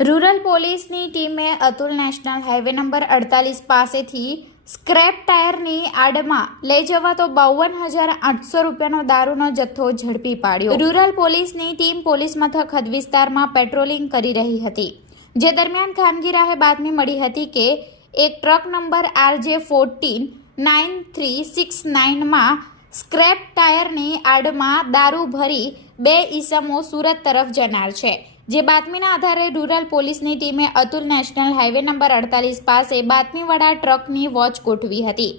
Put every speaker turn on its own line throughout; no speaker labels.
Rural પોલીસની ટીમે Atul national highway number અડતાલીસ પાસેથી સ્ક્રેપ ટાયરની આડમાં લઈ જવાતો બાવન હજાર આઠસો રૂપિયાનો દારૂનો જથ્થો ઝડપી પાડ્યો. રૂરલ પોલીસની ટીમ પોલીસ મથક હદ વિસ્તારમાં પેટ્રોલિંગ કરી રહી હતી, જે દરમિયાન ખાનગી રાહે બાતમી મળી હતી કે એક truck number RJ fourteen nine three six નાઇનમાં scrap ટાયરની આડમાં દારૂ ભરી બે ઈસમો સુરત તરફ જનાર છે. જે બાતમીના આધારે રૂરલ પોલીસની ટીમે અતુલ નેશનલ હાઈવે નંબર અડતાલીસ પાસે બાતમીવાળા ટ્રકની વોચ ગોઠવી હતી.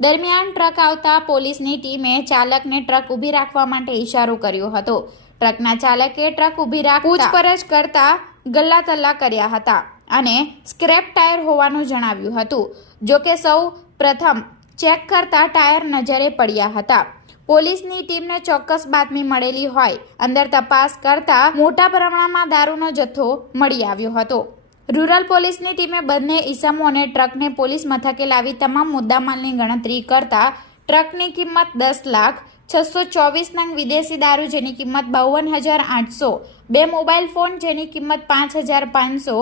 દરમિયાન ટ્રક આવતા પોલીસની ટીમે ચાલકને ટ્રક ઊભી રાખવા માટે ઇશારો કર્યો હતો. ટ્રકના ચાલકે ટ્રક ઊભી રાખ પૂછપરછ કરતા ગલ્લા તલ્લા કર્યા હતા અને સ્ક્રેપ ટાયર હોવાનું જણાવ્યું હતું. જોકે સૌ પ્રથમ ચેક કરતા ટાયર નજરે પડ્યા હતા. પોલીસની ટીમને ચોક્કસ બાતમી મળેલી હોય. અંદર તપાસ કરતા મોટા પ્રમાણમાં દારૂનો જથ્થો મળી આવ્યો હતો. રૂરલ પોલીસની ટીમે બંને ઈસમો અને ટ્રકને પોલીસ મથકે લાવી તમામ મુદ્દામાલની ગણતરી કરતા ટ્રકની કિંમત દસ લાખ, છસો ચોવીસ નંગ વિદેશી દારૂ જેની કિંમત બાવન હજાર આઠસો, બે મોબાઈલ ફોન જેની કિંમત પાંચ હજાર પાંચસો,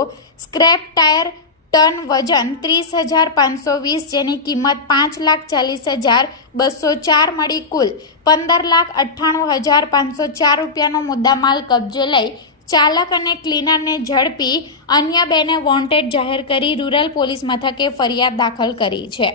સ્ક્રેપ ટાયર ટન વજન ત્રીસ હજાર પાંચસો વીસ, જેની કિંમત પાંચ લાખ ચાલીસ હજાર બસો ચાર મળી કુલ પંદર લાખ અઠ્ઠાણું હજાર પાંચસો ચાર રૂપિયાનો મુદ્દામાલ કબજે લઈ ચાલક અને ક્લીનરને ઝડપી અન્ય બેને વોન્ટેડ જાહેર કરી રૂરલ પોલીસ મથકે ફરિયાદ દાખલ કરી છે.